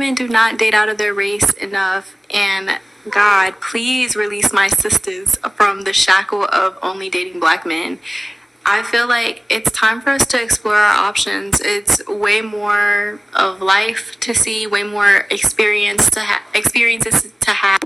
women do not date out of their race enough, and God, please release my sisters from the shackle of only dating black men. I feel like it's time for us to explore our options. It's way more of life to see, way more experiences to have.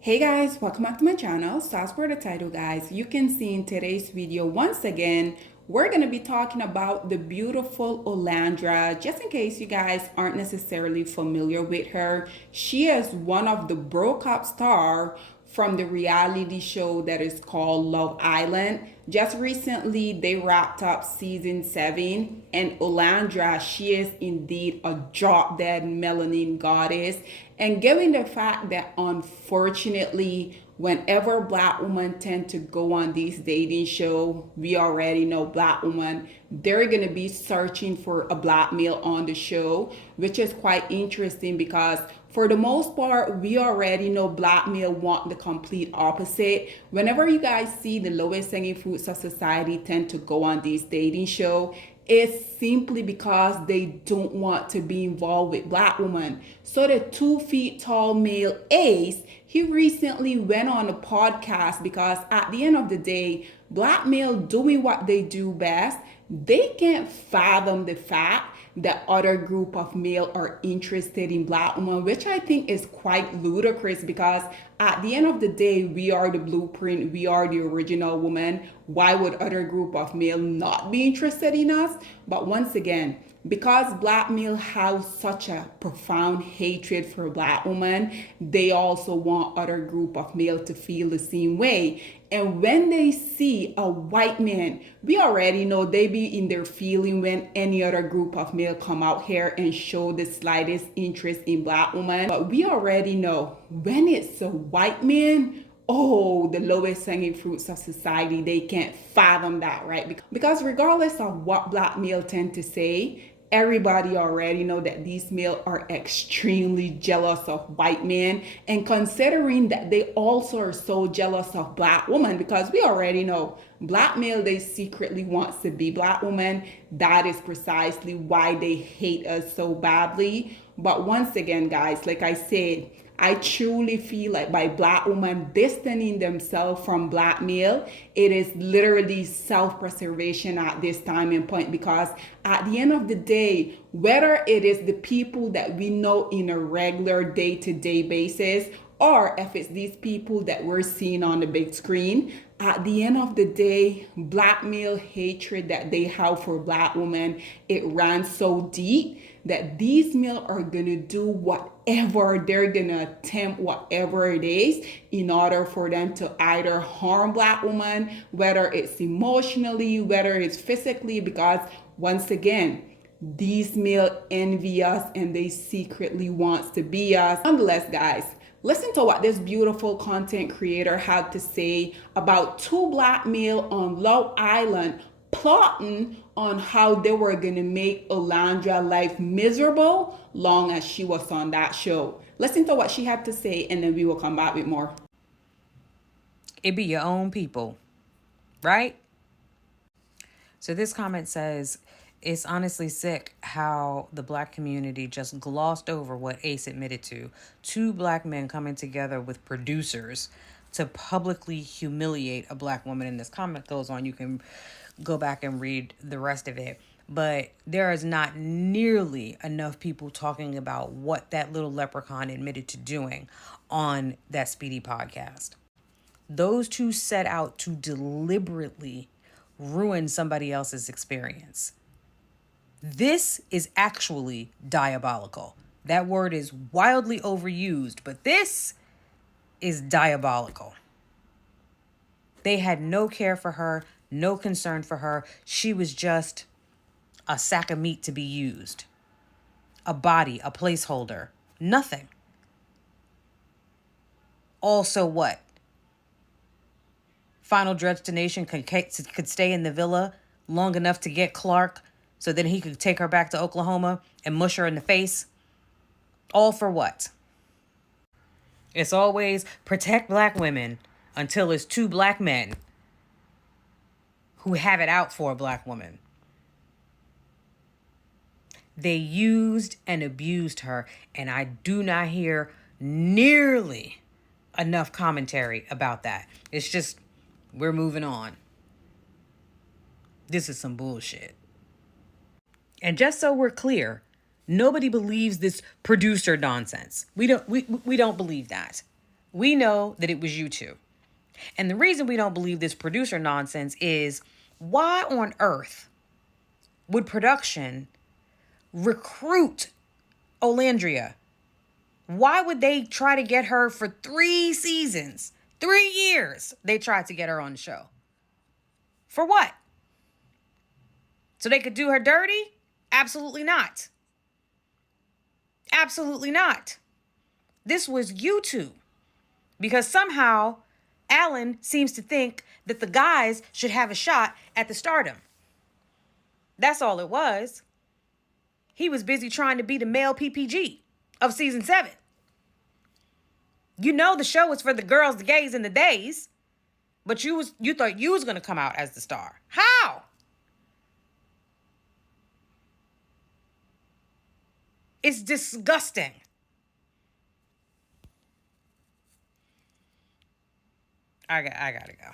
Hey guys, welcome back to my channel. So as per the title, guys, you can see in today's video, once again, we're going to be talking about the beautiful Olandra. Just in case you guys aren't necessarily familiar with her, she is one of the broke up star from the reality show that is called Love Island. Just recently, they wrapped up season 7, and Olandra, she is indeed a drop dead melanin goddess. And given the fact that unfortunately, whenever black women tend to go on these dating show, we already know black women, they're gonna be searching for a black male on the show, which is quite interesting because for the most part, we already know black male want the complete opposite. Whenever you guys see the lowest hanging fruits of society tend to go on these dating show, it's simply because they don't want to be involved with black women. So the 2 feet tall male Ace, he recently went on a podcast because at the end of the day, black male doing what they do best, they can't fathom the fact that other group of male are interested in black women, which I think is quite ludicrous because at the end of the day, we are the blueprint, we are the original woman. Why would other group of male not be interested in us? But once again, because black male have such a profound hatred for black women, they also want other group of male to feel the same way. And when they see a white man, we already know they be in their feeling when any other group of male come out here and show the slightest interest in black women. But we already know when it's a white man, oh, the lowest hanging fruits of society, they can't fathom that, right? Because regardless of what black male tend to say, everybody already know that these male are extremely jealous of white men, and considering that they also are so jealous of black women, because we already know black male, they secretly wants to be black woman. That is precisely why they hate us so badly. But once again, guys, like I said, I truly feel like by black women distancing themselves from black male, it is literally self-preservation at this time and point, because at the end of the day, whether it is the people that we know in a regular day-to-day basis, or if it's these people that we're seeing on the big screen, at the end of the day, black male hatred that they have for black women, it runs so deep that these male are gonna do whatever, they're gonna attempt whatever it is in order for them to either harm black women, whether it's emotionally, whether it's physically, because once again, these male envy us and they secretly wants to be us. Nonetheless, guys, listen to what this beautiful content creator had to say about 2 black male on Love Island plotting on how they were gonna make Olandra life miserable long as she was on that show. Listen to what she had to say and then we will come back with more. It be your own people, right? So this comment says, it's honestly sick how the black community just glossed over what Ace admitted to. 2 black men coming together with producers to publicly humiliate a black woman. And this comment goes on. You can go back and read the rest of it. But there is not nearly enough people talking about what that little leprechaun admitted to doing on that Speedy podcast. Those 2 set out to deliberately ruin somebody else's experience. This is actually diabolical. That word is wildly overused, but this is diabolical. They had no care for her, no concern for her. She was just a sack of meat to be used. A body, a placeholder, nothing. Also what? Final destination could stay in the villa long enough to get Clark so then he could take her back to Oklahoma and mush her in the face. All for what? It's always protect black women until it's 2 black men who have it out for a black woman. They used and abused her, and I do not hear nearly enough commentary about that. It's just, we're moving on. This is some bullshit. And just so we're clear, nobody believes this producer nonsense. We don't believe that. We know that it was you two. And the reason we don't believe this producer nonsense is, why on earth would production recruit Olandria? Why would they try to get her for 3 seasons? 3 years they tried to get her on the show. For what? So they could do her dirty? Absolutely not. Absolutely not. This was YouTube. Because somehow Alan seems to think that the guys should have a shot at the stardom. That's all it was. He was busy trying to be the male PPG of season 7. You know the show was for the girls, the gays, and the days. But you thought you was going to come out as the star. How? It's disgusting. I gotta go.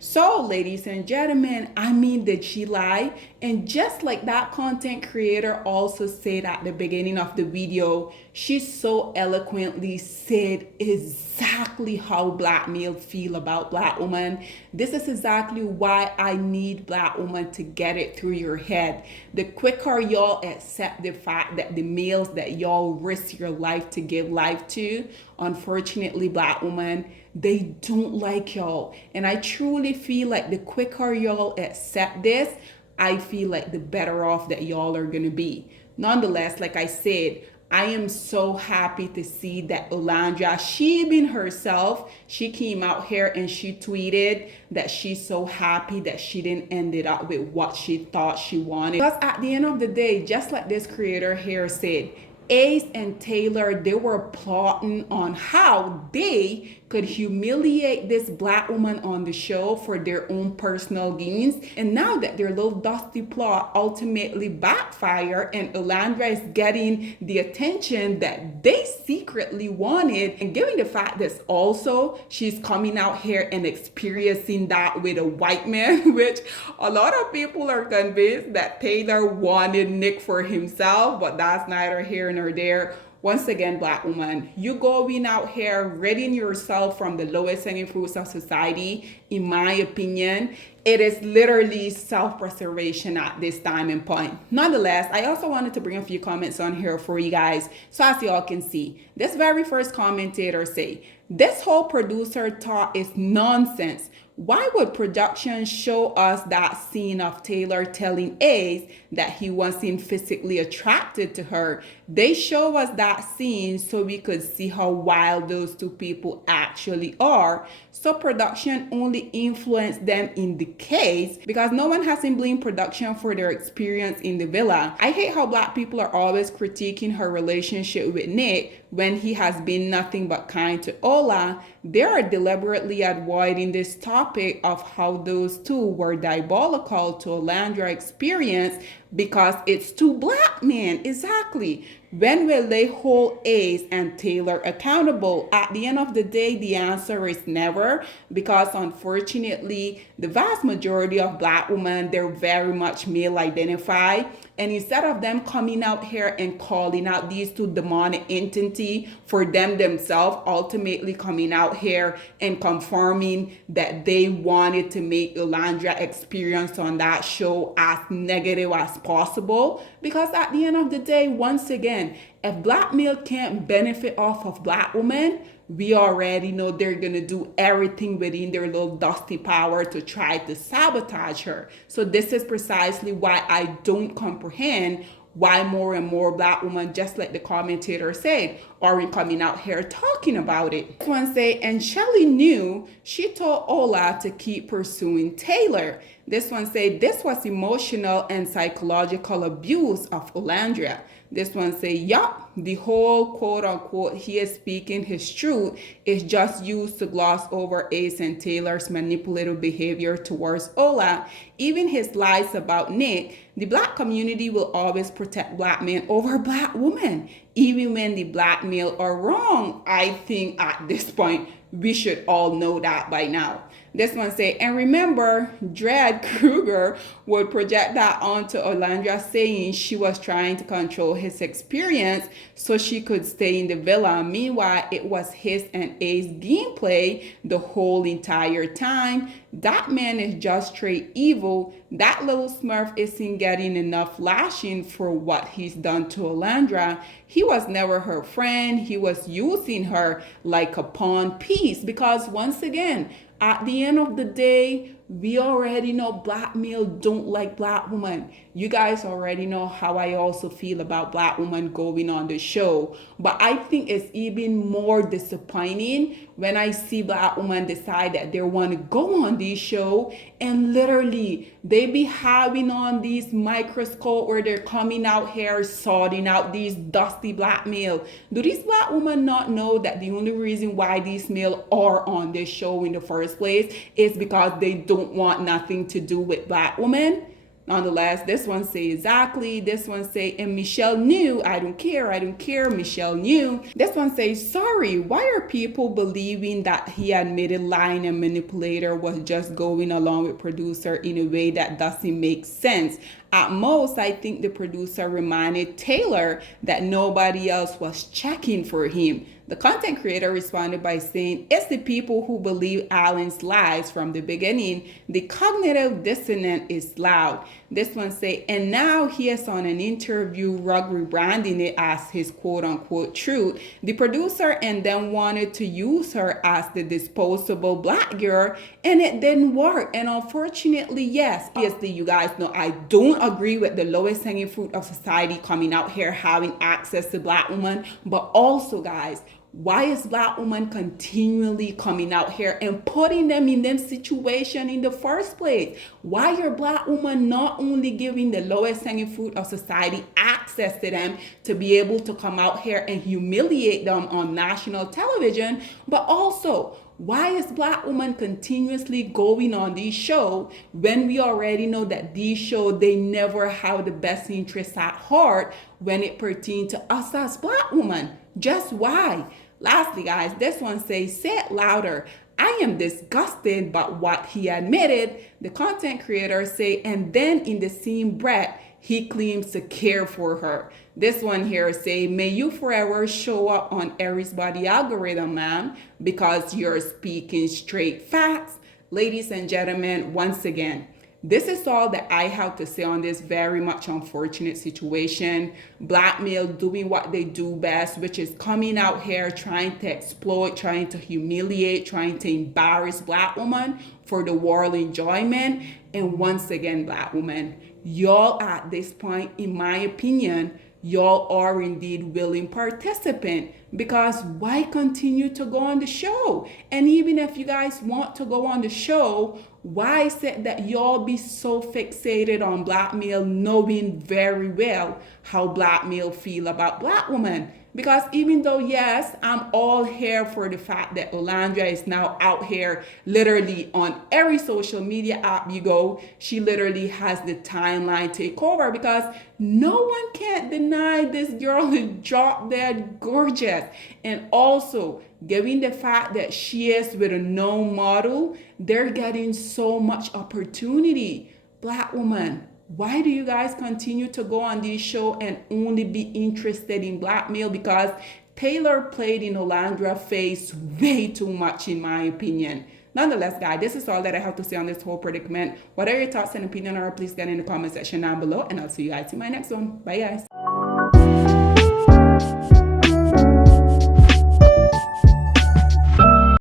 So, ladies and gentlemen, I mean, did she lie? And just like that content creator also said at the beginning of the video, she so eloquently said exactly how black males feel about black women. This is exactly why I need black women to get it through your head. The quicker y'all accept the fact that the males that y'all risk your life to give life to, unfortunately, black women, they don't like y'all. And I truly feel like the quicker y'all accept this, I feel like the better off that y'all are gonna be. Nonetheless, like I said, I am so happy to see that Olandria, she being herself, she came out here and she tweeted that she's so happy that she didn't end it up with what she thought she wanted. Because at the end of the day, just like this creator here said, Ace and Taylor, they were plotting on how they could humiliate this black woman on the show for their own personal gains. And now that their little dusty plot ultimately backfire and Olandria is getting the attention that they secretly wanted, and given the fact that also she's coming out here and experiencing that with a white man, which a lot of people are convinced that Taylor wanted Nick for himself, but that's neither here nor there. Once again, black woman, you going out here ridding yourself from the lowest hanging fruits of society. In my opinion, it is literally self-preservation at this time and point. Nonetheless, I also wanted to bring a few comments on here for you guys. So as y'all can see, this very first commentator say, this whole producer talk is nonsense. Why would production show us that scene of Taylor telling Ace that he wasn't physically attracted to her? They show us that scene so we could see how wild those two people actually are. So production only influenced them in the case because no one has been blaming production for their experience in the villa. I hate how black people are always critiquing her relationship with Nick when he has been nothing but kind to Ola. They are deliberately avoiding this topic of how those two were diabolical to Olandria experience because it's two black men. Exactly. When will they hold Ace and Taylor accountable? At the end of the day, the answer is never, because unfortunately, the vast majority of black women, they're very much male identified. And instead of them coming out here and calling out these two demonic entity for them themselves, ultimately coming out here and confirming that they wanted to make Olandria experience on that show as negative as possible. Because at the end of the day, once again, if black male can't benefit off of black women, we already know they're gonna do everything within their little dusty power to try to sabotage her. So this is precisely why I don't comprehend why more and more black women, just like the commentator said, aren't coming out here talking about it. This one say, and Shelly knew, she told Ola to keep pursuing Taylor. This one say, this was emotional and psychological abuse of Olandria. This one say, yup, the whole quote unquote he is speaking his truth is just used to gloss over Ace and Taylor's manipulative behavior towards Ola. Even his lies about Nick, the black community will always protect black men over black women, even when the black male are wrong. I think at this point we should all know that by now. This one say, and remember, Dredd Kruger would project that onto Olandra, saying she was trying to control his experience so she could stay in the villa. Meanwhile, it was his and A's gameplay the whole entire time. That man is just straight evil. That little smurf isn't getting enough lashing for what he's done to Olandra. He was never her friend. He was using her like a pawn piece because, once again, at the end of the day, we already know black male don't like black women. You guys already know how I also feel about black women going on the show. But I think it's even more disappointing when I see black women decide that they want to go on this show and literally they be having on these microscope where they're coming out here sorting out these dusty black male. Do these black women not know that the only reason why these male are on this show in the first place is because they don't want nothing to do with black women? Nonetheless, this one say exactly. This one say, and Michelle knew. I don't care. Michelle knew. This one says, sorry, why are people believing that he admitted lying and manipulator was just going along with producer in a way that doesn't make sense? At most, I think the producer reminded Taylor that nobody else was checking for him. The content creator responded by saying, it's the people who believe Alan's lies from the beginning. The cognitive dissonance is loud. This one say, and now he is on an interview rug rebranding it as his quote unquote truth. The producer and then wanted to use her as the disposable black girl and it didn't work. And unfortunately, yes, obviously you guys know I don't agree with the lowest hanging fruit of society coming out here having access to black women, but also guys, why is black women continually coming out here and putting them in them situation in the first place? Why are black women not only giving the lowest hanging fruit of society access to them to be able to come out here and humiliate them on national television, but also why is black women continuously going on these shows when we already know that these shows, they never have the best interests at heart when it pertains to us as black women? Just why? Lastly, guys, this one says, say it louder. I am disgusted by what he admitted. The content creator say, and then in the same breath, he claims to care for her. This one here say, may you forever show up on everybody's algorithm, ma'am, because you're speaking straight facts. Ladies and gentlemen, once again, this is all that I have to say on this very much unfortunate situation. Black male doing what they do best, which is coming out here trying to exploit, trying to humiliate, trying to embarrass black women for the world enjoyment. And once again, black women, y'all at this point, in my opinion, y'all are indeed willing participant, because why continue to go on the show? And even if you guys want to go on the show, why is it that y'all be so fixated on black male knowing very well how black male feel about black women? Because even though, yes, I'm all here for the fact that Olandra is now out here literally on every social media app you go, she literally has the timeline take over, because no one can't deny this girl is drop dead gorgeous. And also, given the fact that she is with a known model, they're getting so much opportunity. Black woman, why do you guys continue to go on this show and only be interested in black male? Because Taylor played in Olandra face way too much, in my opinion. Nonetheless, guys, this is all that I have to say on this whole predicament. What are your thoughts and opinion are, please get in the comment section down below, and I'll see you guys in my next one. Bye, guys.